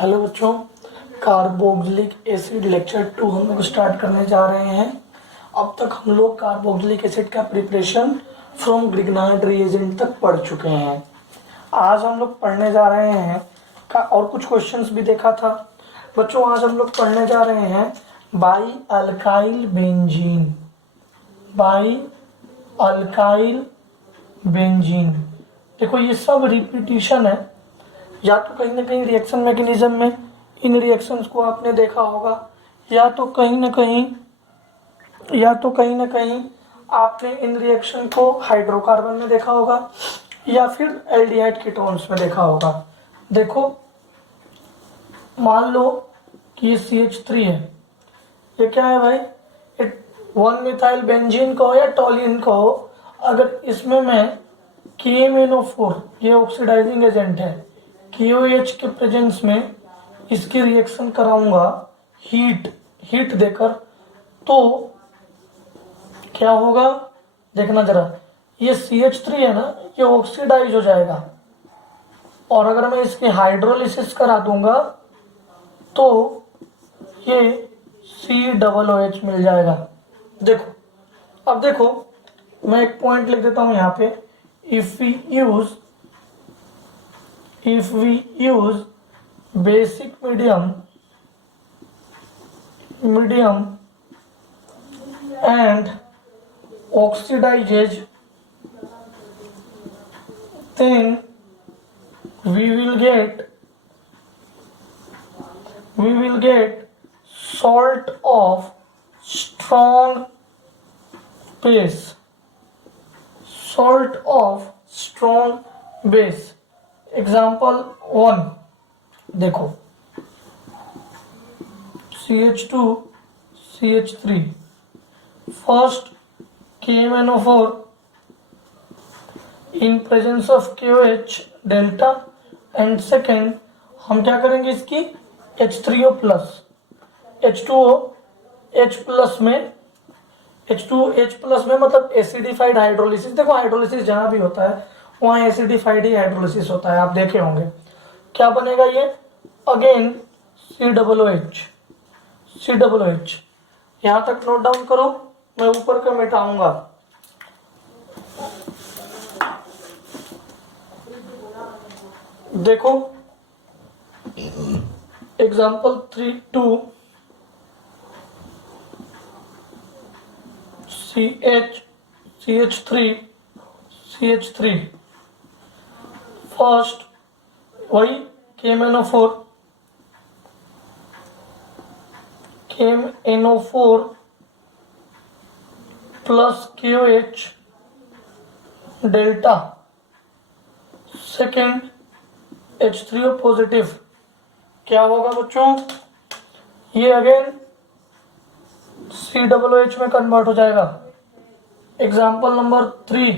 Hello बच्चों, carboxylic acid lecture 2 हम लोग स्टार्ट करने जा रहे हैं। अब तक हम लोग कार्बोक्सिलिक एसिड का प्रिपरेशन फ्रॉम ग्रिग्नार्ड रिएजेंट तक पढ़ चुके हैं। आज हम लोग पढ़ने जा रहे हैं और कुछ क्वेश्चंस भी देखा था बच्चों। आज हम लोग पढ़ने जा रहे हैं by alkyl benzene. By alkyl benzene, देखो ये सब रिपीटिशन है, या तो कहीं ना कहीं रिएक्शन मैकेनिज्म में इन रिएक्शंस को आपने देखा होगा, या तो कहीं ना कहीं आपने इन रिएक्शन को हाइड्रोकार्बन में देखा होगा या फिर एल्डिहाइड कीटोन्स में देखा होगा। देखो मान लो कि ये CH3 है, ये क्या है भाई, 1 मिथाइल बेंजीन कहो या टॉलिन कहो, अगर इसमें मैं KMnO4 ये ऑक्सीडाइजिंग एजेंट है, KOH के प्रेजेंस में इसकी रिएक्शन कराऊंगा हीट देकर, तो क्या होगा देखना जरा। ये CH3 है ना, ये ऑक्सीडाइज हो जाएगा, और अगर मैं इसकी हाइड्रोलिसिस करा दूंगा तो ये COOH मिल जाएगा। देखो अब देखो, मैं एक पॉइंट लिख देता हूं यहाँ पे। If we use basic medium and oxidizes, then we will get salt of strong base. Example 1 देखो, CH2 CH3, first KMnO4 in presence of KOH delta, and second हम क्या करेंगे, इसकी H3O plus H2O H plus में मतलब acidified hydrolysis. देखो hydrolysis जहाँ भी होता है वहाँ एसिडिफाइड ही हाइड्रोलिसिस होता है, आप देखे होंगे। क्या बनेगा ये, अगेन COOH। यहाँ तक नोट डाउन करो, मैं ऊपर का मिटाऊंगा। देखो एग्जाम्पल 3 2 CH3 फर्स्ट वही KMnO4 plus KOH delta, second H3O positive. क्या होगा बच्चों, ये अगेन COOH में कन्वर्ट हो जाएगा। एग्जाम्पल नंबर 3,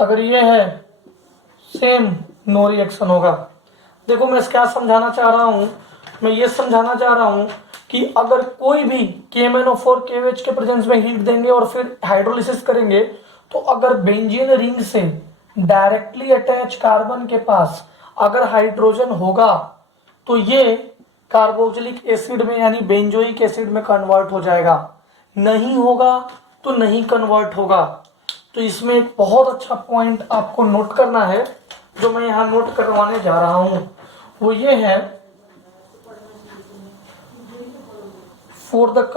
अगर ये है सेम, नो रिएक्शन होगा। देखो मैं क्या समझाना चाह रहा हूं, मैं ये समझाना चाह रहा हूं कि अगर कोई भी KMnO4 KOH के प्रेजेंस में हीट देंगे और फिर हाइड्रोलिसिस करेंगे, तो अगर बेंजीन रिंग से डायरेक्टली अटैच कार्बन के पास अगर हाइड्रोजन होगा तो ये कार्बोक्सिलिक एसिड में यानी बेंजोइक एसिड में कन्वर्ट हो जाएगा, नहीं होगा तो नहीं कन्वर्ट होगा। तो इसमें एक बहुत अच्छा पॉइंट आपको नोट करना है, जो मैं यहाँ नोट करवाने जा रहा हूं, वो ये है, for the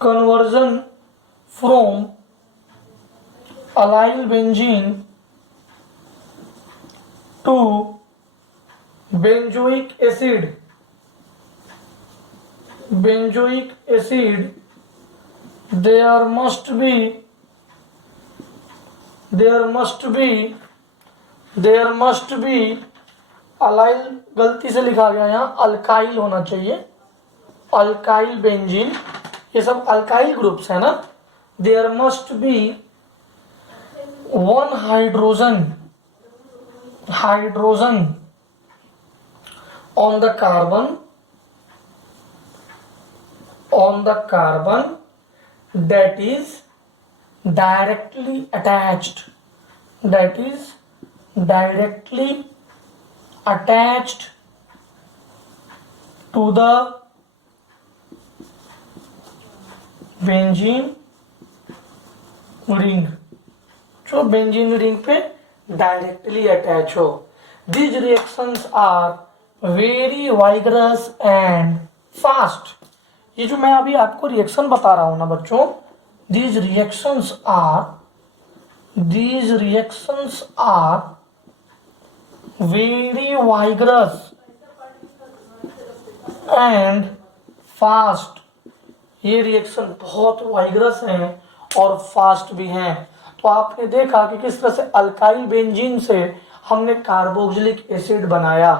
conversion from allyl benzene to benzoic acid, there must be allyl, गलती से लिखा गया यहाँ, अल्काइल होना चाहिए, अल्काइल बेंजीन, ये सब अल्काइल ग्रुप्स है ना। There must be one hydrogen on the carbon that is directly attached that is directly attached to the benzene ring, जो बेंजीन रिंग पे डायरेक्टली अटैच हो। These reactions are very vigorous and fast. ये जो मैं अभी आपको reaction बता रहा हूं ना बच्चों, these reactions are very vigorous and fast. ये रिएक्शन बहुत वाइगरस हैं और फास्ट भी हैं। तो आपने देखा कि किस तरह से अल्काइल बेंजीन से हमने कार्बोक्सिलिक एसिड बनाया।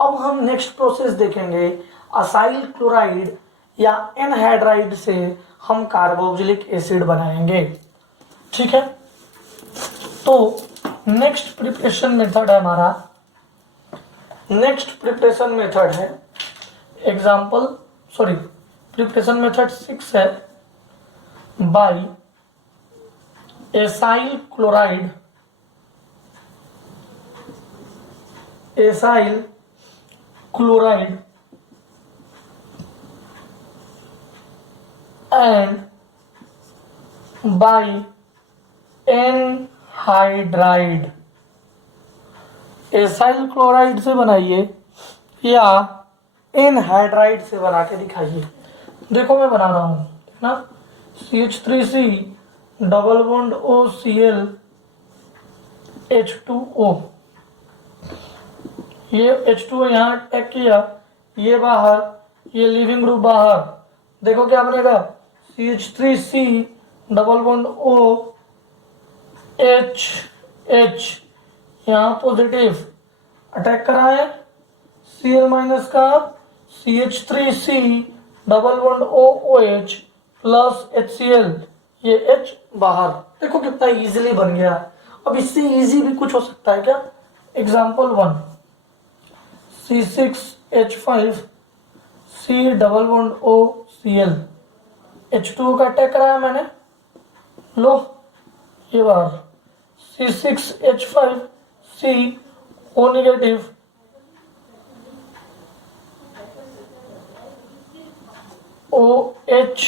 अब हम नेक्स्ट प्रोसेस देखेंगे, असाइल क्लोराइड या एनहाइड्राइड से हम कार्बोक्सिलिक एसिड बनाएंगे। ठीक है, तो नेक्स्ट प्रिपरेशन मेथड है हमारा, नेक्स्ट प्रिपरेशन मेथड है प्रिपरेशन मेथड 6 है, by acyl chloride and by anhydride. Acyl chloride से बनाइए या एनहाइड्राइड से बना के दिखाइए। देखो मैं बना रहा हूँ ना, CH3C double bond OCl H2O, ये H2O यहाँ अटैक किया, ये बाहर, ये लिविंग ग्रुप बाहर। देखो क्या बनेगा, CH3C डबल बॉन्ड OH, यहाँ पॉजिटिव अटैक करा है, Cl माइनस का CH3C double bond OH plus HCl, ये H बाहर। देखो कितना इजीली बन गया। अब इससे इजी भी कुछ हो सकता है क्या? Example 1, C6H5C double bond OCl, H2O का अटैक कराया मैंने, लो ये बार C6H5C O नेगेटिव, OH।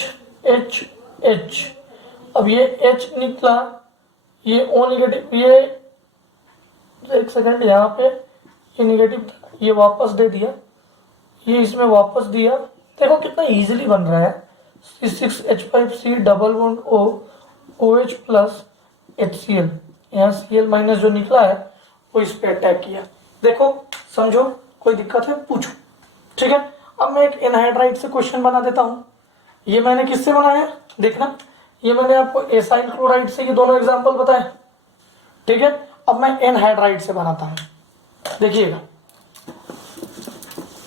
अब ये H निकला, ये O नेगेटिव, ये एक सेकंड यहाँ पे ये नेगेटिव था, ये वापस दे दिया, ये इसमें वापस दिया। देखो कितना इजीली बन रहा है, C6H5C double bond OH plus HCl, यहाँ Cl माइनस जो निकला है वो इस पे अटैक किया। देखो समझो, कोई दिक्कत है पूछो। ठीक है, अब मैं एक एनहाइड्राइड से क्वेश्चन बना देता हूँ। ये मैंने किससे बनाया देखना, ये मैंने आपको एसाइल क्लोराइड से ये दोनों एग्जांपल बताए। ठीक है, अब मैं एनहाइड्राइड से बनाता हूँ, देखिएगा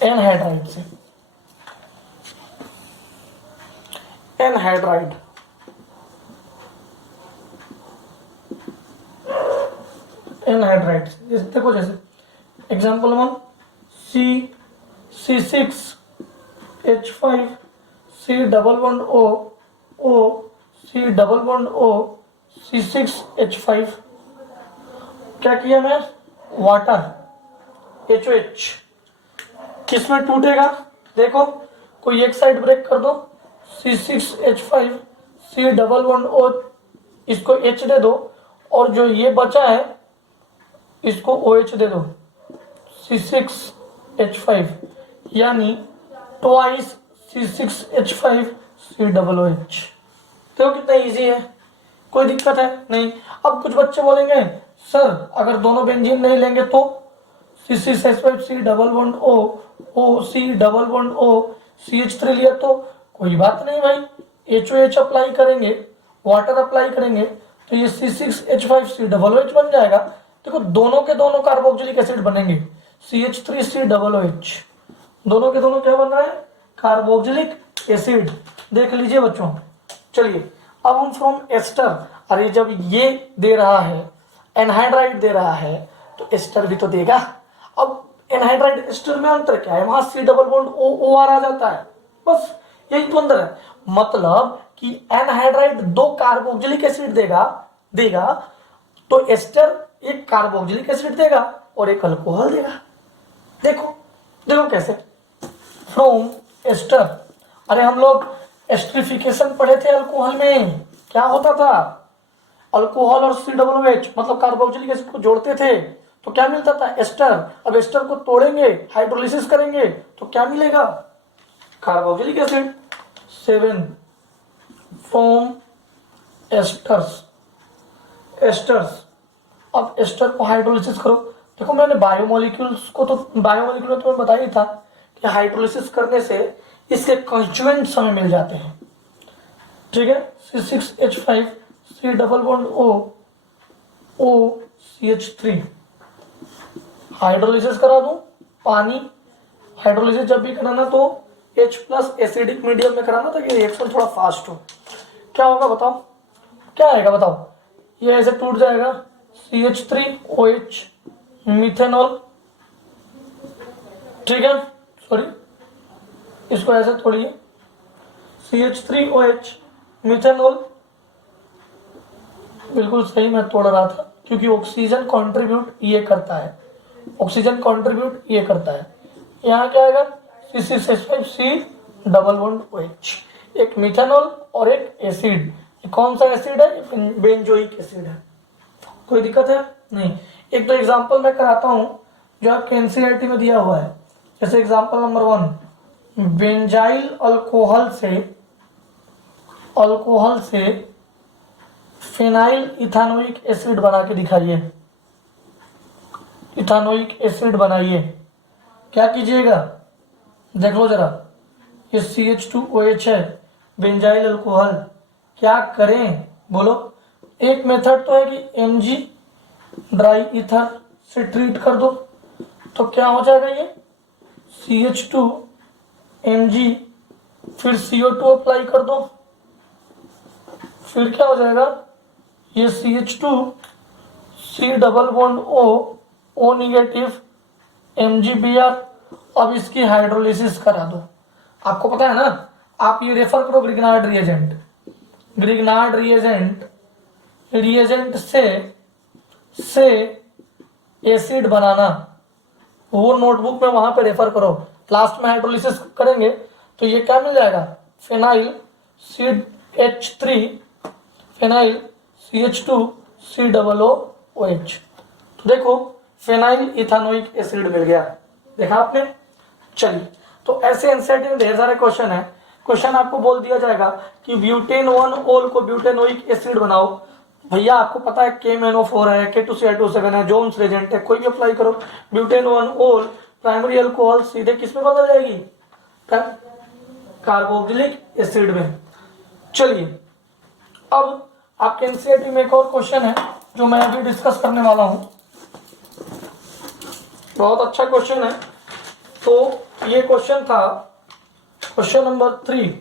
एनहाइड्राइड से, एनहाइड्राइड देखो, जैसे example 1, C6H5C double bond O C double bond O C6H5, क्या किया मैं, वाटर HOH, किसमें टूटेगा देखो, कोई एक साइड ब्रेक कर दो, C6H5C डबल बॉन्ड O, इसको H दे दो, और जो ये बचा है इसको OH दे दो, C6H5, यानी ट्वाइस C6H5C डबल OH। तो कितना इजी है, कोई दिक्कत है नहीं। अब कुछ बच्चे बोलेंगे सर अगर दोनों बेंजीन नहीं लेंगे तो, C6H5C double bond OC double bond O CH3 लिया तो, कोई बात नहीं भाई, HOH अप्लाई करेंगे, वाटर अप्लाई करेंगे तो ये C6H5C डबल OH बन जाएगा। देखो दोनों के दोनों कार्बोक्सिलिक एसिड बनेंगे, CH3C डबल OH, दोनों के दोनों क्या बन रहा है, कार्बोक्सिलिक एसिड। देख लीजिए बच्चों, चलिए अब हम फ्रॉम एस्टर, अरे जब ये दे रहा है एनहाइड्राइड दे रहा है तो एस्टर भी तो देगा। अब एनहाइड्राइड एस्टर में अंतर क्या है, वहां C डबल बॉन्ड OR आ जाता है, बस यही तो अंतर है। मतलब कि एनहाइड्राइड 2 कार्बोक्सिलिक एसिड देगा तो एस्टर एक कार्बोक्सिलिक एसिड देगा और एक अल्कोहल देगा। देखो देखो कैसे, फ्रॉम एस्टर, अरे हम लोग एस्टरिफिकेशन पढ़े थे अल्कोहल में, क्या होता था, अल्कोहल और COOH मतलब कार्बोक्सिलिक एसिड को जोड़ते थे तो क्या मिलता था, एस्टर। अब एस्टर को तोड़ेंगे, हाइड्रोलिसिस करेंगे तो क्या मिलेगा, carboxylic acid. 7 from asters, asters. अब एस्टर को हाइड्रोलिसिस करो, देखो मैंने बायोमोलिक्यूल्स को तो बायोमोलिक्यूल में तुम्हें बताया ही था कि हाइड्रोलिसिस करने से इसके कॉन्स्टिट्यूएंट्स हमें मिल जाते हैं, ठीक है। C6H5 C double bond O OCH3 hydrolysis करा दूं, पानी हाइड्रोलिसिस जब भी कराना तो H+ एसिडिक मीडियम में कराना ताकि रिएक्शन थोड़ा फास्ट हो। क्या होगा बताओ, क्या आएगा बताओ, ये ऐसे टूट जाएगा CH3OH मिथेनॉल, ठीक है, सॉरी इसको ऐसे तोड़िए, CH3OH मिथेनॉल, बिल्कुल सही मैं तोड़ रहा था क्योंकि ऑक्सीजन कंट्रीब्यूट ये करता है, ऑक्सीजन कंट्रीब्यूट ये करता है। यहाँ क्या आएगा C6H5 C double bond OH, एक मिथेनॉल और एक एसिड, कौन सा एसिड है, बेंजोइक एसिड है। कोई दिक्कत है नहीं। एक तो एग्जांपल मैं कराता हूँ जो आपके NCERT में दिया हुआ है, जैसे एग्जांपल नंबर 1, बेंजाइल अल्कोहल से फिनाइल इथानोइक एसिड बना के दिखाइए, इथानोइक एसिड बनाइए। क्या कीजिएगा, देख लो जरा, ये CH2OH है, बेंजाइल अल्कोहल, क्या करें बोलो। एक मेथड तो है कि Mg ड्राई ईथर से ट्रीट कर दो, तो क्या हो जाएगा ये CH2 Mg, फिर CO2 अप्लाई कर दो, फिर क्या हो जाएगा ये CH2 C double bond O negative MgBr। अब इसकी हाइड्रोलिसिस करा दो, आपको पता है ना, आप ये रेफर करो ग्रिग्नार्ड रिएजेंट, ग्रिग्नार्ड रिएजेंट से एसिड बनाना, वो नोटबुक में वहां पे रेफर करो। लास्ट में हाइड्रोलिसिस करेंगे तो ये क्या मिल जाएगा, phenyl CH3 phenyl CH2 C double OH। तो देखो फिनाइल इथानोइक एसिड मिल गया, देखा आपने। चलिए, तो ऐसे एनसीईआरटी में ढेर सारे क्वेश्चन है। क्वेश्चन आपको बोल दिया जाएगा कि ब्यूटेन 1 ओल को ब्यूटेनोइक एसिड बनाओ, भैया आपको पता है KMnO4 है, K2Cl2 है, जोन्स रेजेंट है, कोई भी अप्लाई करो, ब्यूटेन 1 ओल प्राइमरी अल्कोहल सीधे किस में बदल जाएगी, कार्बोक्सिलिक एसिड में। चलिए, अब आपके एनसीईआरटी में एक और क्वेश्चन है जो मैं अभी डिस्कस करने वाला हूं, बहुत अच्छा क्वेश्चन है। तो ये क्वेश्चन था क्वेश्चन नंबर 3,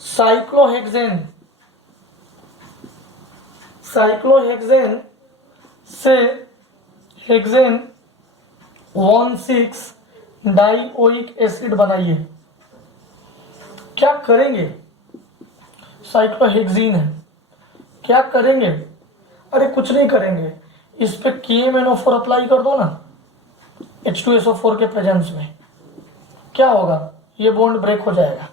साइक्लोहेक्सेन से हेक्सेन 1,6 डाइओइक एसिड बनाइए। क्या करेंगे, साइक्लोहेक्सीन है, क्या करेंगे, अरे कुछ नहीं करेंगे, इस पे KMnO4 अप्लाई कर दो ना H2SO4 के प्रेजेंस में, क्या होगा, ये बॉन्ड ब्रेक हो जाएगा,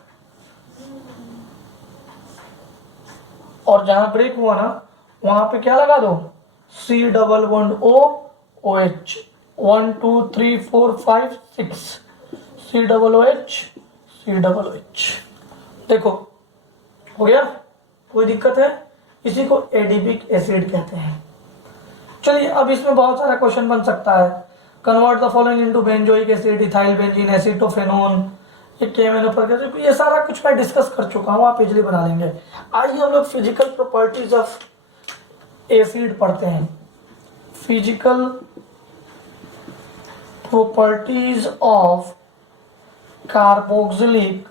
और जहां ब्रेक हुआ ना वहां पे क्या लगा दो, C double bond OH 1 2 3 4 5 6 C double OH। देखो हो गया, कोई दिक्कत है, इसी को एडिपिक एसिड कहते हैं। चलिए, अब इसमें बहुत सारा क्वेश्चन बन सकता है, convert the following into benzoic acid, ethyl benzene, acetophenone, KMnO4, ये सारा कुछ मैं डिस्कस कर चुका हूँ, आप इजीली बना लेंगे। आइए हम लोग फिजिकल प्रॉपर्टीज ऑफ एसिड पढ़ते हैं। Physical properties of carboxylic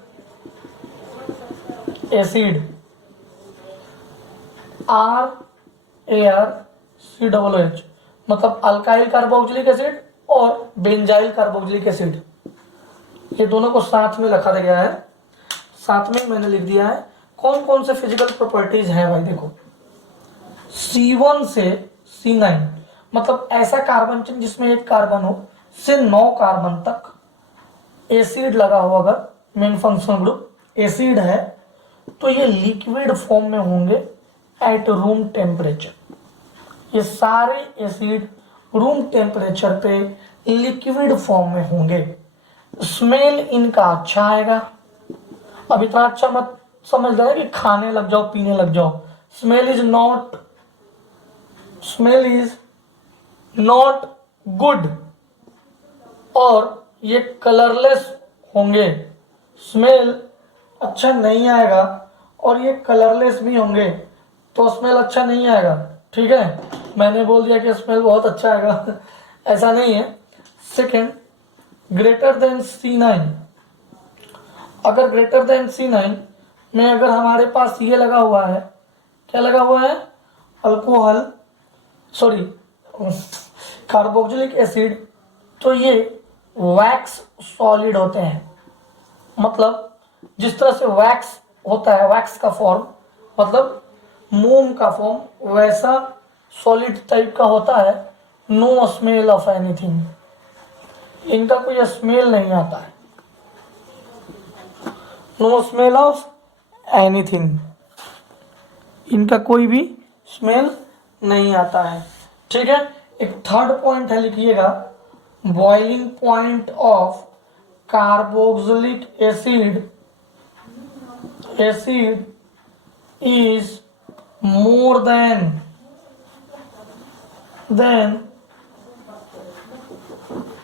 acid, RArCOOH, मतलब अल्काइल कार्बोक्सिलिक एसिड और बेंजाइल कार्बोक्सिलिक एसिड, ये दोनों को साथ में रखा गया है, साथ में मैंने लिख दिया है। कौन कौन से फिजिकल प्रॉपर्टीज हैं भाई, देखो C1 से C9, मतलब ऐसा कार्बन चेन जिसमें एक कार्बन हो से 9 कार्बन तक एसिड लगा हो, अगर मेन फंक्शनल ग्रुप एसिड है तो ये लिक्विड फॉर्म में होंगे एट रूम टेम्परेचर। ये सारे एसिड रूम टेम्परेचर पे लिक्विड फॉर्म में होंगे। स्मेल इनका अच्छा आएगा। अब इतना अच्छा मत समझ लेना कि खाने लग जाओ पीने लग जाओ। Smell is not good. और ये कलरलेस होंगे। स्मेल अच्छा नहीं आएगा और ये कलरलेस भी होंगे तो स्मेल अच्छा नहीं आएगा। ठीक है, मैंने बोल दिया कि स्मेल बहुत अच्छा आएगा ऐसा नहीं है। सेकेंड, ग्रेटर देन C9, अगर ग्रेटर देन C9 में अगर हमारे पास ये लगा हुआ है, क्या लगा हुआ है, अल्कोहल सॉरी कार्बोक्सिलिक एसिड, तो ये वैक्स सॉलिड होते हैं। मतलब जिस तरह से वैक्स होता है, वैक्स का फॉर्म मतलब मोम का फॉर्म, वैसा सॉलिड टाइप का होता है। नो स्मेल ऑफ एनीथिंग, इनका कोई स्मेल नहीं आता है। नो स्मेल ऑफ एनीथिंग, इनका कोई भी स्मेल नहीं आता है। ठीक है, एक थर्ड पॉइंट है, लिखिएगा, boiling point of carboxylic acid is more than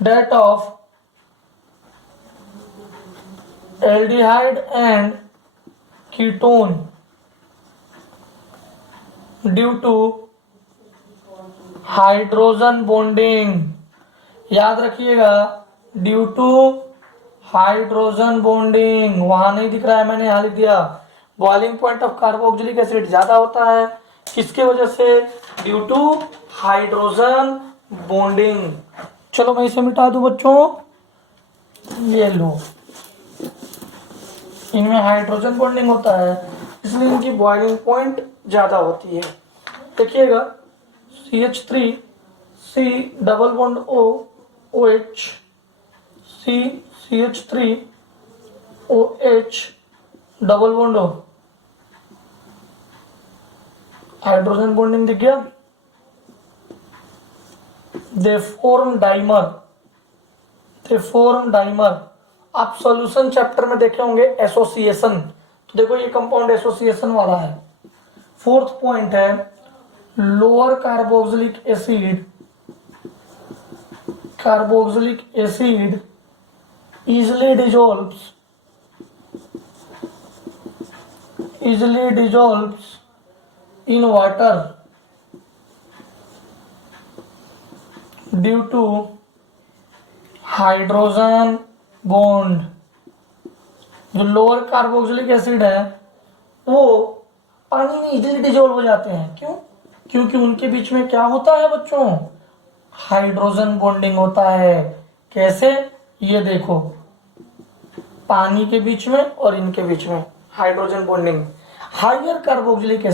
that of aldehyde and ketone due to hydrogen bonding. याद रखिएगा, ड्यू टू हाइड्रोजन बॉन्डिंग। वहां नहीं दिख रहा है, मैंने यहाँ लिख दिया। Boiling point of carboxylic acid ज्यादा होता है, किसके वजह से, ड्यू टू हाइड्रोजन बॉन्डिंग। चलो मैं इसे मिटा दूं बच्चों, ये लो, इनमें हाइड्रोजन बॉन्डिंग होता है इसलिए इनकी बॉइलिंग पॉइंट ज्यादा होती है। देखिएगा, CH3 C double bond O OH C CH3 OH double bond O, hydrogen bonding दिख गया। They form dimer. आप सॉल्यूशन चैप्टर में देखे होंगे एसोसिएशन, तो देखो ये कंपाउंड एसोसिएशन वाला है। फोर्थ पॉइंट है, lower carboxylic acid easily dissolves in water due to hydrogen bond. जो लोअर कार्बोक्सिलिक एसिड है वो पानी में इजीली डिजोल्व हो जाते हैं। क्यों? क्योंकि उनके बीच में क्या होता है बच्चों, हाइड्रोजन बॉन्डिंग होता है। कैसे, ये देखो, पानी के बीच में और इनके बीच में hydrogen bonding. Higher carboxylic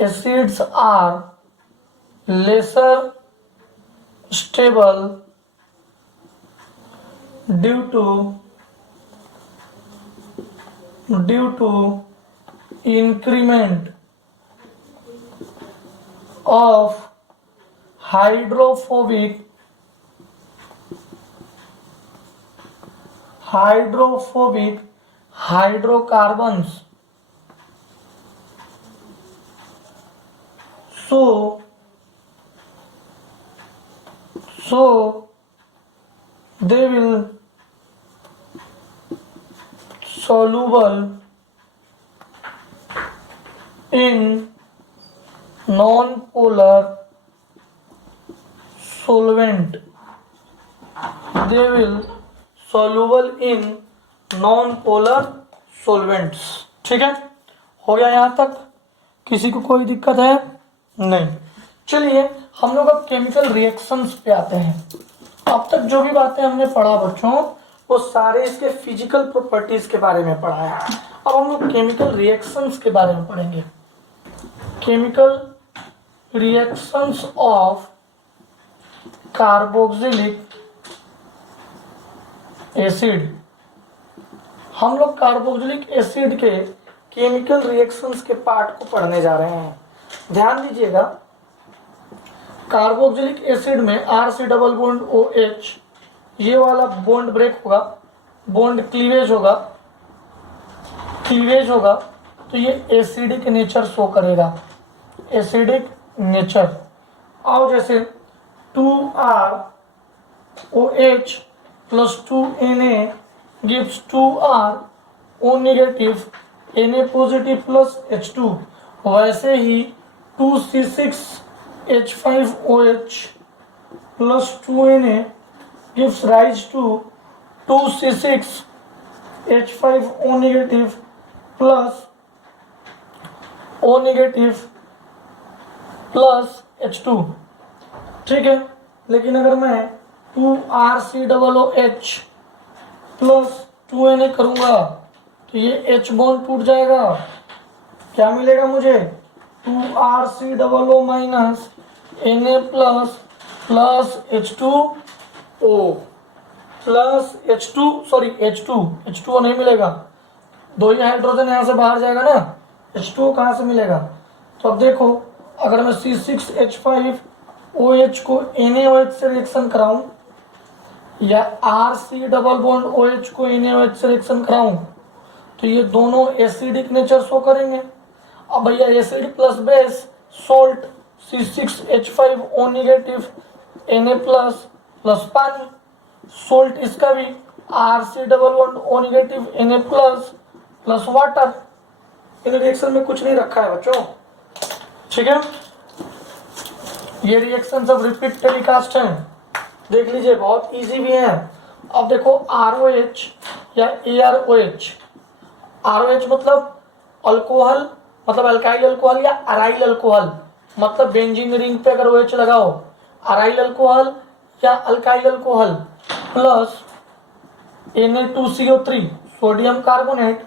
acids are lesser stable due to increment of hydrophobic hydrocarbons. So they will soluble in non-polar solvent. They will soluble in non-polar solvents. ठीक है, हो गया यहाँ तक? किसी को कोई दिक्कत है? नहीं। चलिए हम लोग अब केमिकल रिएक्शंस पे आते हैं। अब तक जो भी बातें हमने पढ़ा बच्चों, वो सारे इसके फिजिकल प्रॉपर्टीज के बारे में पढ़ा है। अब हम लोग केमिकल रिएक्शंस के बारे में पढ़ेंगे। Chemical reactions of carboxylic acid. हम लोग कार्बोक्सिलिक एसिड के केमिकल रिएक्शंस के पार्ट को पढ़ने जा रहे हैं। ध्यान दीजिएगा, कार्बोक्सिलिक एसिड में RC डबल बॉन्ड OH, ये वाला बॉन्ड ब्रेक होगा, बॉन्ड क्लीवेज होगा, तो ये एसिडिक नेचर शो करेगा, एसिडिक नेचर। और जैसे 2ROH plus 2Na gives 2RO negative Na positive plus H2, वैसे ही 2C6H5OH plus 2Na gives rise to 2C6H5O negative plus O negative plus H2। ठीक है, लेकिन अगर मैं 2RCOOH प्लस 2Na करूंगा तो ये H बॉन्ड टूट जाएगा। क्या मिलेगा मुझे? 2RCOO minus Na plus plus H2O plus H2O नहीं मिलेगा, दो ही हाइड्रोजन यहाँ से बाहर जाएगा ना, H2O कहाँ से मिलेगा? तो अब देखो, अगर मैं C6H5OH को NaOH से रिएक्शन कराऊं या RC डबल बॉन्ड OH को NaOH से रिएक्शन कराऊं तो ये दोनों एसिडिक नेचर शो करेंगे। अब भैया acid plus base salt C6H5O negative Na plus plus पानी, सोल्ट इसका भी RC double bond O negative Na plus plus water. इन रिएक्शन में कुछ नहीं रखा है बच्चों, ठीक है। ये रिएक्शन सब रिपीट टेलीकास्ट हैं, देख लीजिए, बहुत इजी भी है। अब देखो ROH या AROH, ROH मतलब अल्कोहल, मतलब अल्काइल अल्कोहल या अराइल अल्कोहल, मतलब बेंजीन रिंग पे अगर OH लगाओ, अराइल अल्कोहल या alkyl alcohol plus Na2CO3 sodium carbonate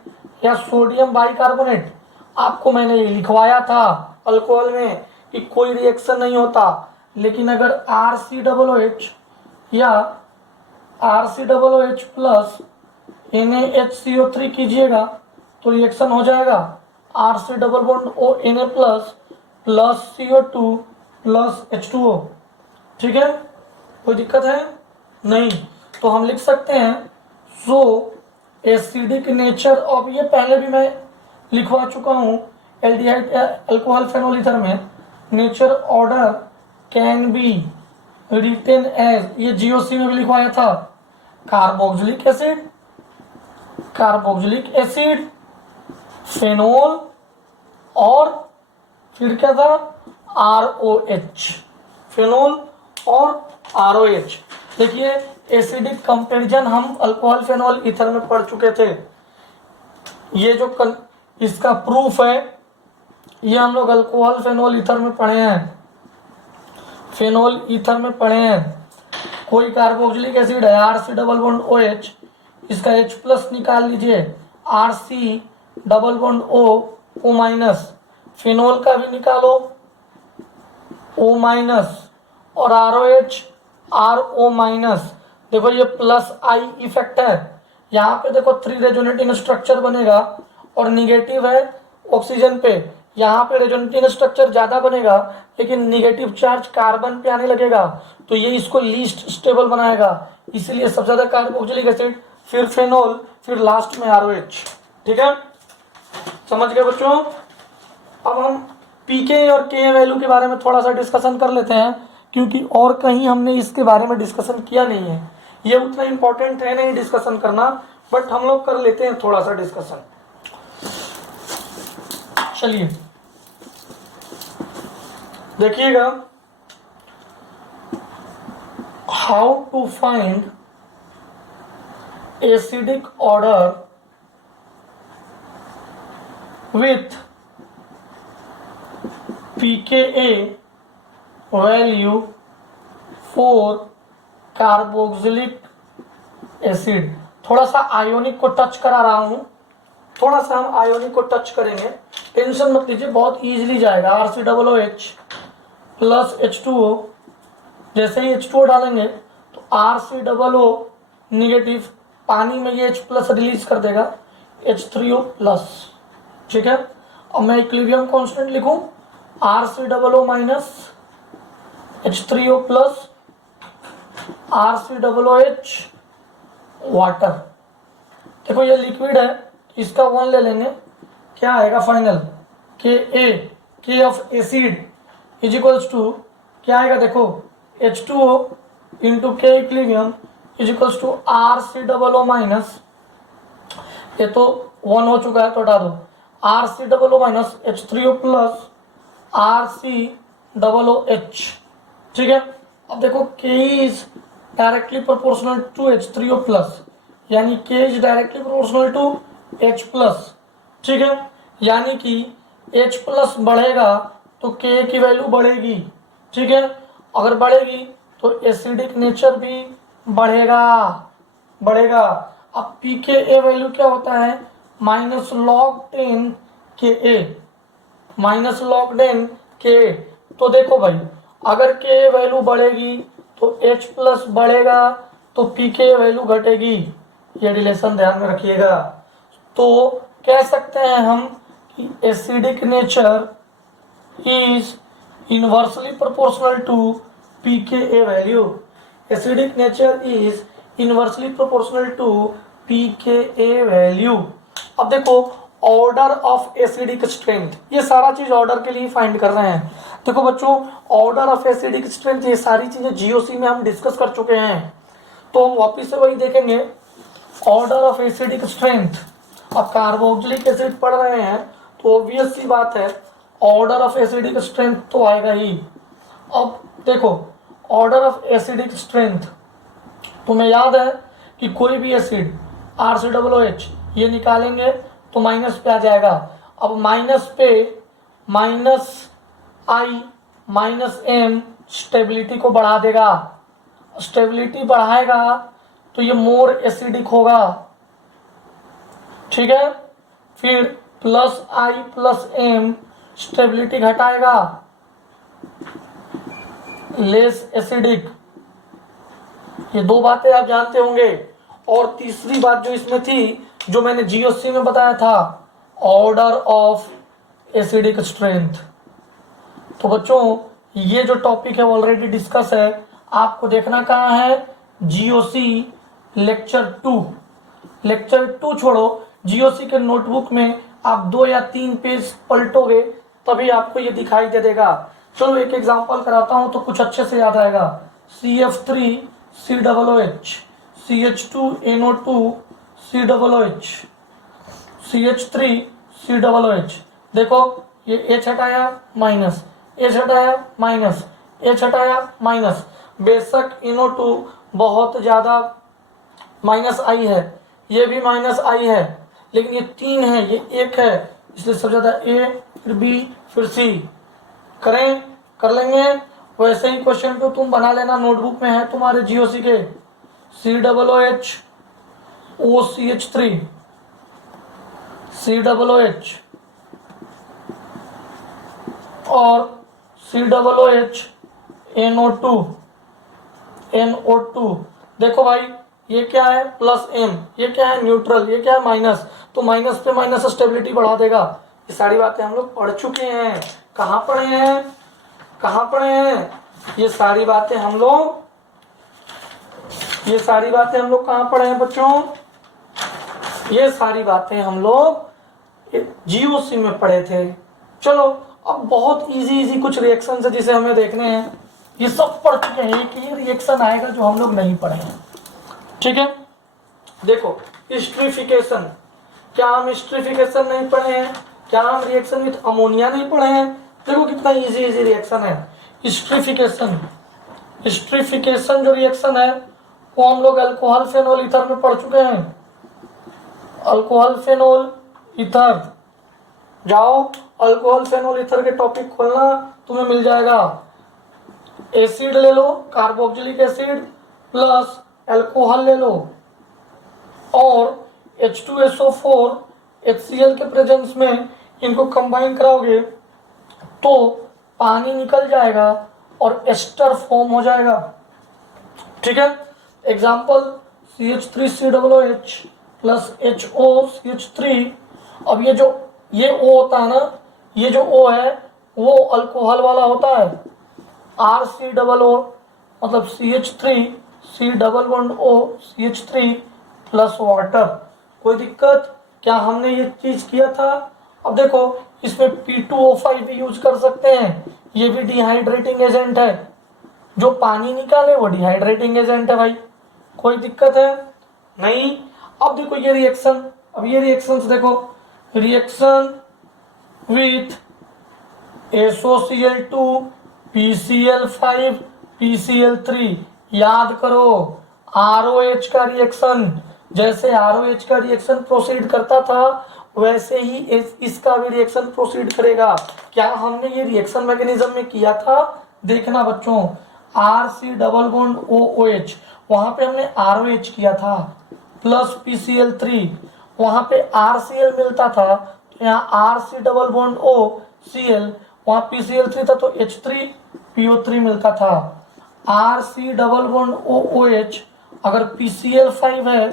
या सोडियम बाइकार्बोनेट। आपको मैंने ये लिखवाया था अल्कोहल में कि कोई रिएक्शन नहीं होता, लेकिन अगर RCOOH या RCOOH प्लस NaHCO3 कीजिएगा तो रिएक्शन हो जाएगा RC double bond ONA plus plus CO2 plus H2O। ठीक है, कोई दिक्कत है नहीं? तो हम लिख सकते हैं सो एसिडिक नेचर ऑफ, ये पहले भी मैं लिखवा चुका हूँ एल्डिहाइड अल्कोहल फेनोल ईथर में, nature order can be written as, ये GOC में भी लिखवाया था, कार्बोक्सिलिक एसिड, फेनोल और फिर क्या था ROH, फेनोल और ROH। देखिए एसिडिक कंपैरिजन हम अल्कोहल फेनोल ईथर में पढ़ चुके थे। ये जो इसका प्रूफ है ये हम लोग अल्कोहल फेनोल ईथर में पढ़े हैं, फेनोल ईथर में पढ़े हैं। कोई कार्बोक्सिलिक एसिड है RC डबल बॉन्ड OH, इसका H प्लस निकाल लीजिए, RC double bond O minus, phenol का भी निकालो O माइनस, और ROH RO माइनस। देखो ये प्लस I इफेक्ट है, यहाँ पे देखो 3 रेजोनेटिंग स्ट्रक्चर बनेगा और निगेटिव है ऑक्सीजन पे, यहाँ पे रेजोनेटिंग स्ट्रक्चर ज्यादा बनेगा लेकिन निगेटिव चार्ज कार्बन पे आने लगेगा, तो ये इसको लीस्ट स्टेबल बनाएगा, इसलिए सबसे ज्यादा कार्बोक्सिलिक एसिड, फिर फेनोल, फिर लास्ट में ROH। ठीक है, समझ गए बच्चों? अब हम पीके और के वैल्यू के बारे में थोड़ा सा डिस्कशन कर लेते हैं, क्योंकि और कहीं हमने इसके बारे में डिस्कशन किया नहीं है। ये उतना इंपॉर्टेंट है नहीं डिस्कशन करना, बट हम लोग कर लेते हैं थोड़ा सा डिस्कशन। चलिए देखिएगा, how to find acidic order with pKa value for carboxylic acid. थोड़ा सा आयोनिक को टच करा रहा हूं, थोड़ा सा हम आयोनिक को टच करेंगे, टेंशन मत लीजिए, बहुत इजीली जाएगा। RCOOH प्लस H2O, जैसे ही H2O डालेंगे तो RCOO निगेटिव, पानी में ये H प्लस रिलीज कर देगा H3O प्लस। ठीक है, अब मैं इक्विलिब्रियम कांस्टेंट लिखूं RCOO minus H3O plus RCOOH water. देखो ये लिक्विड है, इसका 1 ले लेंगे, क्या आएगा final, K of acid is equals to क्या आएगा, देखो H2O into K equilibrium is equals to RCOO minus, ये तो 1 हो चुका है तो हटा दो, RCOO minus H3O plus RCOOH। ठीक है, अब देखो K इज directly proportional to H3O plus, यानी K इज directly proportional to H plus. ठीक है, यानी कि H प्लस बढ़ेगा तो K की वैल्यू बढ़ेगी। ठीक है, अगर बढ़ेगी तो एसिडिक नेचर भी बढ़ेगा। अब pKa वैल्यू क्या होता है, -log10 Ka, -log10 Ka। तो देखो भाई, अगर Ka वैल्यू बढ़ेगी तो H प्लस बढ़ेगा तो pK वैल्यू घटेगी, ये रिलेशन ध्यान में रखिएगा। तो कह सकते हैं हम कि acidic nature is inversely proportional to pKa value, acidic nature is inversely proportional to pKa value. अब देखो ऑर्डर ऑफ एसिडिक स्ट्रेंथ, ये सारा चीज ऑर्डर के लिए फाइंड कर रहे हैं। देखो बच्चों, ऑर्डर ऑफ एसिडिक स्ट्रेंथ, ये सारी चीजें जीओसी में हम डिस्कस कर चुके हैं, तो हम वापिस से वही देखेंगे। ऑर्डर ऑफ एसिडिक स्ट्रेंथ, अब कार्बोक्सिलिक एसिड पढ़ रहे हैं तो ऑब्वियस सी बात है ऑर्डर ऑफ एसिडिक स्ट्रेंथ तो आएगा ही। अब देखो ऑर्डर ऑफ एसिडिक स्ट्रेंथ, तुम्हें याद है कि कोई भी एसिड RCOOH ये निकालेंगे तो माइनस पे आ जाएगा। अब माइनस पे -I-M स्टेबिलिटी को बढ़ा देगा, स्टेबिलिटी बढ़ाएगा तो ये मोर एसिडिक होगा। ठीक है, फिर +I+M स्टेबिलिटी घटाएगा, लेस एसिडिक। ये दो बातें आप जानते होंगे। और तीसरी बात जो इसमें थी, जो मैंने जीओसी में बताया था, ऑर्डर ऑफ एसिडिक स्ट्रेंथ। तो बच्चों ये जो टॉपिक है ऑलरेडी डिस्कस है, आपको देखना कहाँ है, जीओसी लेक्चर 2। लेक्चर 2 छोड़ो, जीओसी के नोटबुक में आप 2 या 3 पेज पलटोगे तभी आपको ये दिखाई दे देगा। चलो एक एग्जांपल कराता हूं तो कुछ अच्छे से याद आएगा। CF3COOH, CH2NO2 COOH, CH3COOH। देखो ये H हटाया माइनस, H हटाया माइनस, H हटाया माइनस। बेशक NO2 बहुत ज्यादा माइनस आई है, ये भी माइनस आई है, लेकिन ये 3 है, ये 1 है, इसलिए सबसे ज्यादा A, फिर B, फिर C। कर लेंगे। वैसे ही क्वेश्चन तो तुम बना लेना, नोटबुक में है तुम्हारे जीओसी के। COOH OCH3, COOH और COOH NO2। देखो भाई ये क्या है, +M, ये क्या है न्यूट्रल, ये क्या है माइनस, तो माइनस पे माइनस स्टेबिलिटी बढ़ा देगा। ये सारी बातें हम लोग पढ़ चुके हैं। कहाँ पढ़े हैं ये सारी बातें हम लोग कहाँ पढ़े हैं बच्चों, ये सारी बातें हम लोग जीओसी में पढ़े थे। चलो अब बहुत इजी कुछ रिएक्शन है जिसे हमें देखने हैं, ये सब पढ़ चुके हैं। एक ही रिएक्शन आएगा जो हम लोग नहीं पढ़े हैं। ठीक है, देखो स्ट्रीफिकेशन, क्या हम स्ट्रीफिकेशन नहीं पढ़े हैं, क्या हम रिएक्शन विथ अमोनिया नहीं पढ़े हैं। देखो कितना इजी रिएक्शन है स्ट्रीफिकेशन जो रिएक्शन है वो हम लोग अल्कोहल फेनोल ईथर में पढ़ चुके हैं। अल्कोहल फेनोल ईथर, जाओ अल्कोहल फेनोल ईथर के टॉपिक खोलना, तुम्हें मिल जाएगा। एसिड ले लो, कार्बोक्सिलिक एसिड प्लस अल्कोहल ले लो और H2SO4 HCl के प्रेजेंस में इनको कंबाइन कराओगे तो पानी निकल जाएगा और एस्टर फॉर्म हो जाएगा। ठीक है, एग्जाम्पल CH3COOH प्लस HOCH3। अब ये O होता है ना, ये जो O है वो अल्कोहल वाला होता है, RCOO मतलब CH3 C+O CH3 plus water. कोई दिक्कत? क्या हमने ये चीज किया था? अब देखो इसमें P2O5 भी यूज कर सकते हैं, ये भी डिहाइड्रेटिंग एजेंट है, जो पानी निकाले वो डिहाइड्रेटिंग एजेंट है भाई। कोई दिक्कत है? नहीं। अब देखो ये रिएक्शन, अब ये रिएक्शंस देखो, reaction with SOCl2 PCl5 PCl3। याद करो ROH का रिएक्शन, जैसे ROH का रिएक्शन प्रोसीड करता था वैसे ही इसका भी रिएक्शन प्रोसीड करेगा। क्या हमने ये रिएक्शन मैकेनिज्म में किया था? देखना बच्चों, RC=OOH, वहां पे हमने ROH किया था प्लस PCl3, वहां पे RCl मिलता था तो यहाँ RC=OCl, वहां PCl3 था तो H3PO3 मिलता था। RC=OOH अगर PCl5 है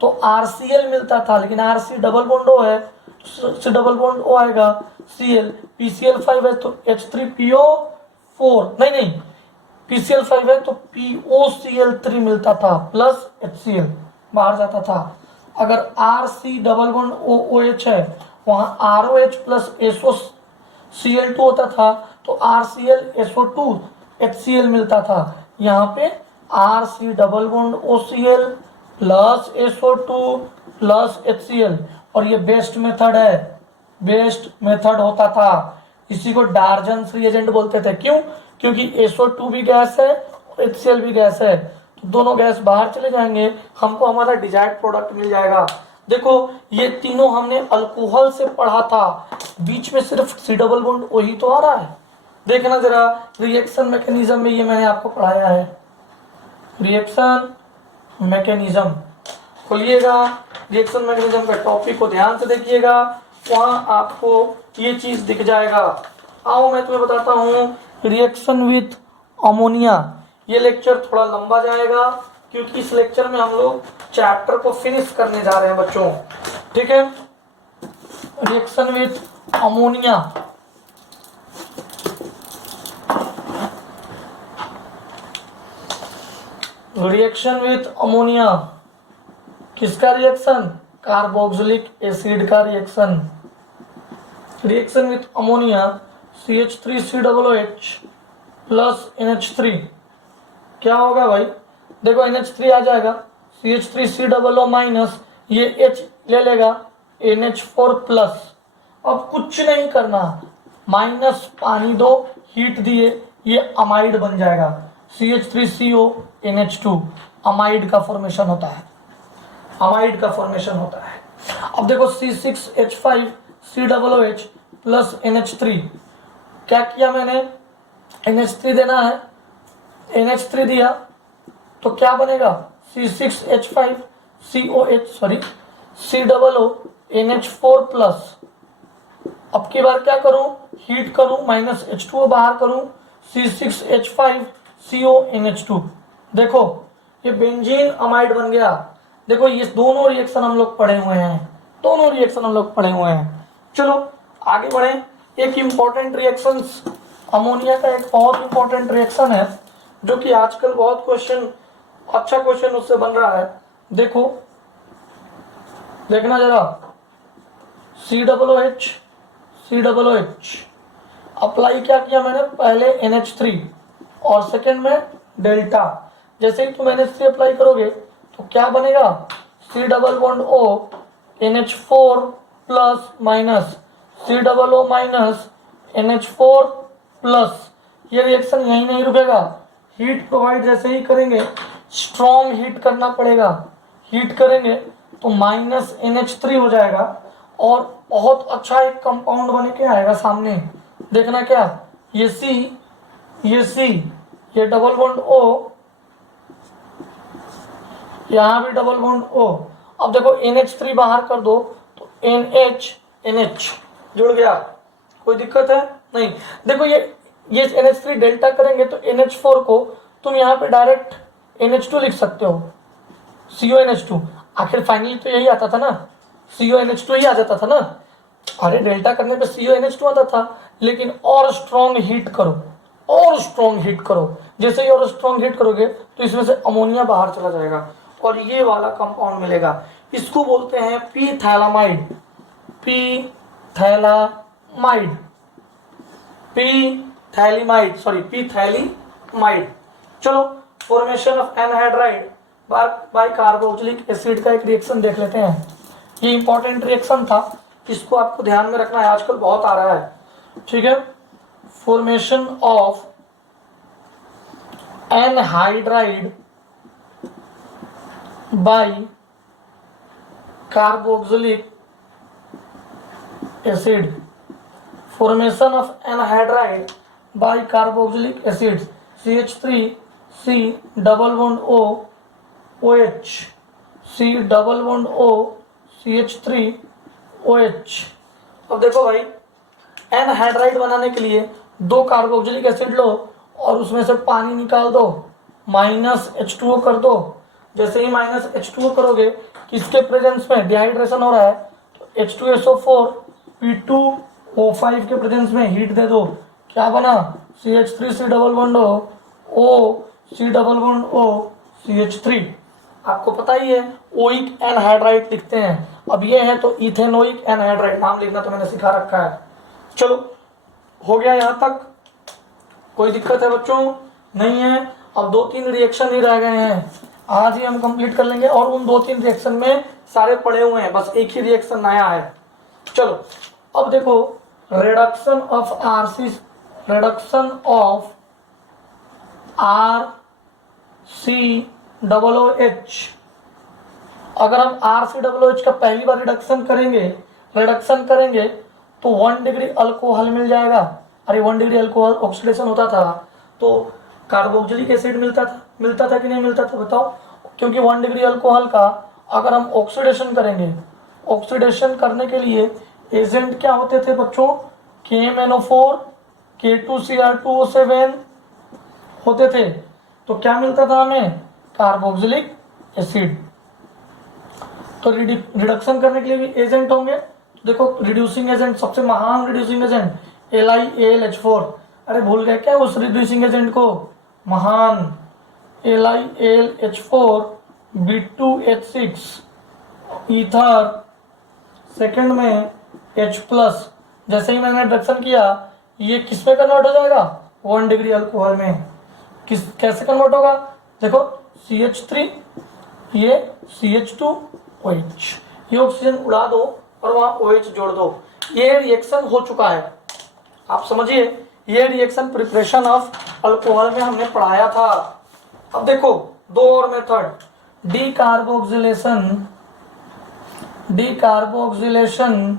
तो RCl मिलता था, लेकिन RC=O है C=O आएगा Cl, PCl5 है तो H3PO4, नहीं PCl5 है तो POCl3 मिलता था प्लस HCl बाहर जाता था। अगर RC=OOH है वहां ROH प्लस SOCl2 होता था तो RClSO2 HCl मिलता था। यहाँ पे RC=OCl plus SO2 plus HCl, और ये बेस्ट मेथड है, बेस्ट मेथड होता था। इसी को डार्जन्स रिएजेंट बोलते थे। क्यों? क्योंकि SO2 भी गैस है और HCl भी गैस है, तो दोनों गैस बाहर चले जाएंगे, हमको हमारा डिजायर्ड प्रोडक्ट मिल जाएगा। देखो ये तीनों हमने अल्कोहल से पढ़ा था, बीच में सिर्फ C=O ही तो आ रहा है। देखना जरा रिएक्शन मैकेनिज्म में, ये मैंने आपको पढ़ाया है, रिएक्शन मैकेनिज्म खोलिएगा, रिएक्शन मैकेनिज्म का टॉपिक को ध्यान से देखिएगा, वहां आपको ये चीज दिख जाएगा। आओ मैं तुम्हें बताता हूँ रिएक्शन विथ अमोनिया। ये लेक्चर थोड़ा लंबा जाएगा क्योंकि इस लेक्चर में हम लोग चैप्टर को फिनिश करने जा रहे हैं बच्चों। ठीक है, reaction with ammonia. Reaction with ammonia किसका रिएक्शन? कार्बोक्सिलिक एसिड का reaction. Reaction with ammonia CH3COOH plus NH3। क्या होगा भाई? देखो NH3 आ जाएगा, CH3COO माइनस, ये H ले लेगा, NH4 प्लस। अब कुछ नहीं करना, माइनस पानी दो, हीट दिए, ये अमाइड बन जाएगा, CH3CO NH2। अमाइड का फॉर्मेशन होता है, अमाइड का फॉर्मेशन होता है। अब देखो C6H5 COOH प्लस NH3। क्या किया मैंने? NH3 देना है, NH3 दिया तो क्या बनेगा? C6H5 COO NH4 plus. अब की बार क्या करूं? हीट करूं, माइनस H2O बाहर करूं, C6H5 CO NH2। देखो ये बेंजीन अमाइड बन गया। देखो ये दोनों रिएक्शन हम लोग पढ़े हुए हैं, दोनों रिएक्शन हम लोग पढ़े हुए हैं। चलो आगे बढ़े। एक इंपॉर्टेंट रिएक्शन, अमोनिया का एक बहुत इंपॉर्टेंट रिएक्शन है जो कि आजकल बहुत क्वेश्चन, अच्छा क्वेश्चन उससे बन रहा है। देखो देखना जरा, COOH अप्लाई क्या किया मैंने? पहले NH3 और सेकेंड में डेल्टा। जैसे ही तुम NH3 अप्लाई करोगे तो क्या बनेगा? C=O NH4 plus minus, COO minus NH4 plus. ये रिएक्शन यहीं नहीं रुकेगा, हीट प्रोवाइड जैसे ही करेंगे, स्ट्रॉन्ग हीट करना पड़ेगा, हीट करेंगे तो माइनस NH3 हो जाएगा और बहुत अच्छा एक कंपाउंड बन के आएगा सामने। देखना क्या, ये C, ये डबल बॉन्ड O, यहाँ भी डबल बॉन्ड O। अब देखो NH3 बाहर कर दो तो NH जुड़ गया, कोई दिक्कत है नहीं। देखो ये NH3 डेल्टा करेंगे तो NH4 को तुम यहाँ पे डायरेक्ट NH2 लिख सकते हो, CONH2। आखिर फाइनली तो यही आता था ना, CONH2 ही आ जाता था ना। अरे डेल्टा करने पे CONH2 आता था, लेकिन और स्ट्रॉन्ग हीट करो, और स्ट्रॉन्ग हीट करो, जैसे ही और स्ट्रॉन्ग हीट करोगे तो इसमें से अमोनिया बाहर चला जाएगा और ये वाला कंपाउंड मिलेगा। इसको बोलते हैं पीथैलामाइड, पीथैलामाइड, पीथैलीमाइड। चलो formation of anhydride by carboxylic acid का एक रिएक्शन देख लेते हैं। ये इंपॉर्टेंट रिएक्शन था, इसको आपको ध्यान में रखना है, आजकल बहुत आ रहा है, ठीक है। Formation of anhydride by carboxylic acid, formation of anhydride by carboxylic acid, CH3C double bond O OH, C double bond O CH3OH। अब देखो भाई, एनहाइड्राइड बनाने के लिए 2 कार्बोक्सिलिक एसिड लो और उसमें से पानी निकाल दो, -H2O कर दो। जैसे ही -H2O करोगे, किसके प्रेजेंस में डिहाइड्रेशन हो रहा है, तो H2SO4 P2O5 के प्रेजेंस में हीट दे दो, क्या बना, CH3C double bond O C double bond O CH3। आपको पता ही है ओइक एनहाइड्राइड लिखते हैं, अब ये है तो इथेनोइक एनहाइड्राइड, नाम लिखना तो मैंने सिखा रखा है। चलो हो गया यहाँ तक, कोई दिक्कत है बच्चों, नहीं है। अब 2-3 रिएक्शन ही रह गए हैं, आज ही हम कंप्लीट कर लेंगे, और उन 2-3 रिएक्शन में सारे पड़े हुए हैं, बस एक ही रिएक्शन नया है। चलो अब देखो, reduction of RC, reduction of RCOOH। अगर हम RCOOH का पहली बार रिडक्शन करेंगे तो 1 डिग्री अल्कोहल मिल जाएगा। अरे 1 डिग्री अल्कोहल ऑक्सीडेशन होता था तो कार्बोक्सिलिक एसिड मिलता था कि नहीं मिलता था, बताओ। क्योंकि 1 डिग्री अल्कोहल का अगर हम ऑक्सीडेशन करेंगे, ऑक्सीडेशन करने के लिए एजेंट क्या होते थे बच्चों, KMnO4 K2Cr2O7 होते थे, तो क्या मिलता था हमें, कार्बोक्सिलिक एसिड। तो रिडक्शन करने के लिए भी एजेंट होंगे, देखो रिड्यूसिंग एजेंट, सबसे महान रिड्यूसिंग एजेंट LiAlH4। अरे भूल गए क्या उस रिड्यूसिंग एजेंट को, महान LiAlH4 B2H6 ईथर, सेकंड में H+। जैसे ही मैंने रिडक्शन किया, ये किस में कन्वर्ट हो जाएगा, 1 डिग्री अल्कोहल में। कैसे कन्वर्ट होगा, देखो CH3, ये CH2OH, ये ऑक्सीजन उड़ा दो और वहां OH जोड़ दो, ये रिएक्शन हो चुका है। आप समझिए, ये रिएक्शन प्रिपरेशन ऑफ अल्कोहल में हमने पढ़ाया था। अब देखो 2 और method, decarboxylation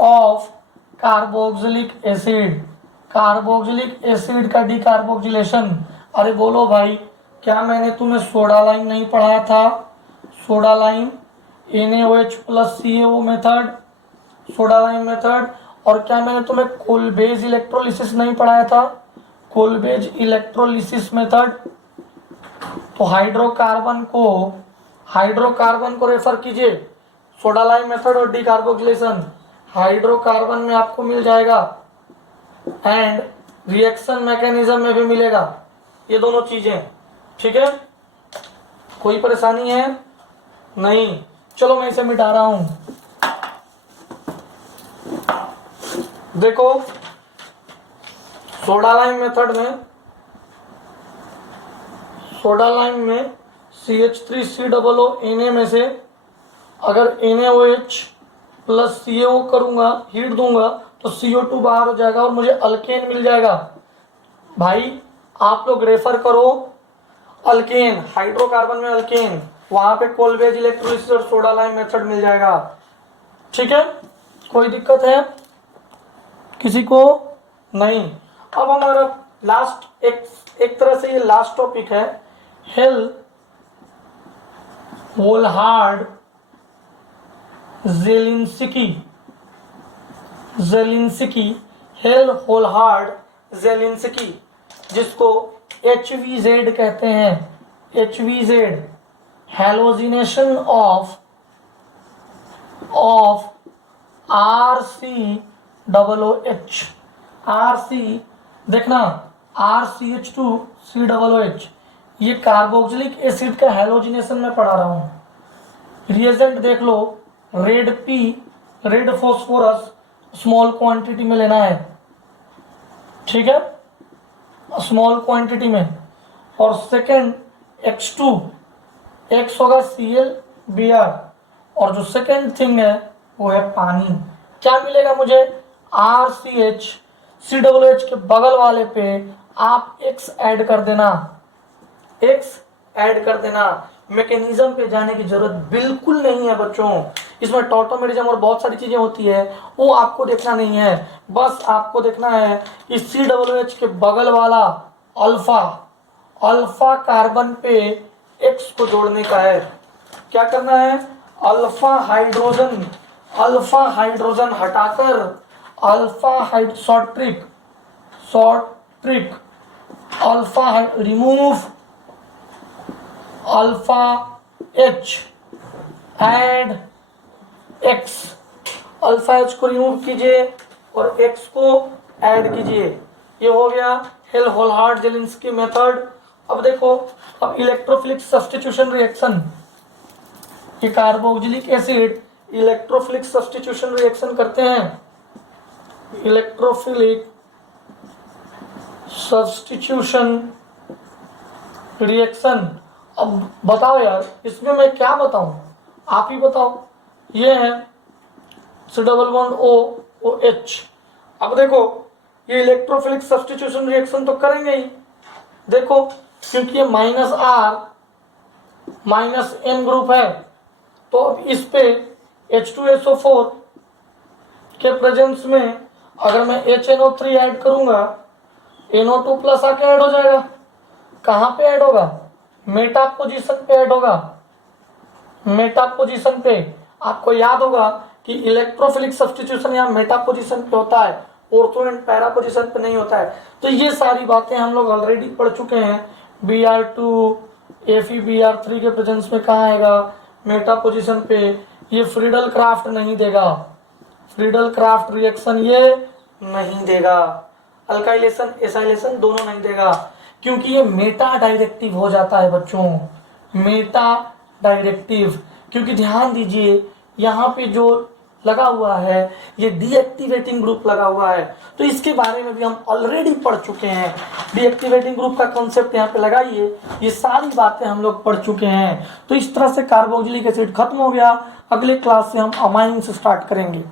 of carboxylic acid, carboxylic acid का डीकार्बोक्सिलेशन। अरे बोलो भाई, क्या मैंने तुम्हें सोडा लाइम नहीं पढ़ाया था, soda lime NaOH+CaO method, soda lime method. और क्या मैंने तुम्हें कोलबेज इलेक्ट्रोलिसिस नहीं पढ़ाया था, कोलबेज इलेक्ट्रोलिसिस मेथड। तो हाइड्रोकार्बन को रेफर कीजिए, सोडा लाइम मेथड और डीकार्बोक्सिलेशन हाइड्रोकार्बन में आपको मिल जाएगा, एंड रिएक्शन मैकेनिज्म में भी मिलेगा, ये दोनों चीजें, ठीक है। कोई परेशानी है नहीं, चलो मैं इसे मिटा रहा हूं। देखो सोडा लाइम मेथड में CH3COO Na में से अगर NaOH+CaO करूंगा, हीट दूंगा तो CO2 बाहर हो जाएगा और मुझे अल्केन मिल जाएगा। भाई आप लोग रेफर करो अल्केन, हाइड्रोकार्बन में अल्केन, वहां पे कोलबेज इलेक्ट्रोलिसिस और सोडा लाइम मेथड मिल जाएगा, ठीक है। कोई दिक्कत है किसी को नहीं। अब हमारा लास्ट एक तरह से ये लास्ट टॉपिक है, Hell Volhard Zelinsky, Zelinsky, Hell Volhard Zelinsky, जिसको HVZ कहते हैं, HVZ, halogenation of RCOOH, RC देखना RCH2COOH, ये कार्बोक्सिलिक एसिड का हेलोजिनेशन में पढ़ा रहा हूं। रिएजेंट देख लो, red P, red phosphorus small quantity में लेना है, ठीक है, स्मॉल क्वांटिटी में। और सेकेंड X2, X होगा ClBr, और जो सेकेंड थिंग है वो है पानी। क्या मिलेगा मुझे? RCH के बगल वाले पे आप X ऐड कर देना, X ऐड कर देना। मैकेनिज्म पे जाने की जरूरत बिल्कुल नहीं है बच्चों, इसमें टॉटोमेरिज्म और बहुत सारी चीजें होती है, वो आपको देखना नहीं है। बस आपको देखना है कि COOH के बगल वाला अल्फा कार्बन पे X को जोड़ने का है। क्या करना है? अल्फा हाइड्रोजन हटाकर short trick remove alpha H add X, alpha H को रिमूव कीजिए और X को ऐड कीजिए। ये हो गया हेल होलहार्ड जेलिंस्की मेथड। अब देखो, अब इलेक्ट्रोफिलिक सब्स्टिट्यूशन रिएक्शन, ये carboxylic acid electrophilic substitution reaction करते हैं, इलेक्ट्रोफिलिक सब्स्टिट्यूशन रिएक्शन। अब बताओ यार, इसमें मैं क्या बताऊं, आप ही बताओ। ये है COOH। अब देखो, ये इलेक्ट्रोफिलिक सब्स्टिट्यूशन रिएक्शन तो करेंगे ही, देखो, क्योंकि ये -R-N ग्रुप है, तो अब इस पे H2SO4 के प्रेजेंस में अगर मैं HNO3 ऐड करूंगा, NO2 प्लस आके ऐड हो जाएगा। कहाँ पे ऐड होगा? मेटा पोजीशन पे ऐड होगा, मेटा पोजीशन पे। आपको याद होगा कि इलेक्ट्रोफिलिक सब्स्टिट्यूशन यहाँ मेटा पोजीशन पे होता है, ऑर्थो एंड पैरा पोजीशन पे नहीं होता है। तो ये सारी बातें हम लोग ऑलरेडी पढ़ चुके हैं। Br2 FeBr3 के प्रेजेंस में कहाँ आएगा? मेटा पोजीशन पे। ये फ्रीडल क्राफ्ट नहीं देगा, फ्रीडल क्राफ्ट रिएक्शन ये नहीं देगा, अल्काइलेशन एसाइलेशन दोनों नहीं देगा, क्योंकि ये मेटा डायरेक्टिव हो जाता है बच्चों, मेटा डायरेक्टिव। क्योंकि ध्यान दीजिए, यहाँ पे जो लगा हुआ है ये डीएक्टिवेटिंग ग्रुप लगा हुआ है, तो इसके बारे में भी हम ऑलरेडी पढ़ चुके हैं। डीएक्टिवेटिंग ग्रुप का कॉन्सेप्ट यहाँ पे लगाइए, ये सारी बातें हम लोग पढ़ चुके हैं। तो इस तरह से कार्बोक्सिलिक एसिड खत्म हो गया। अगले क्लास से हम अमाइंस स्टार्ट करेंगे।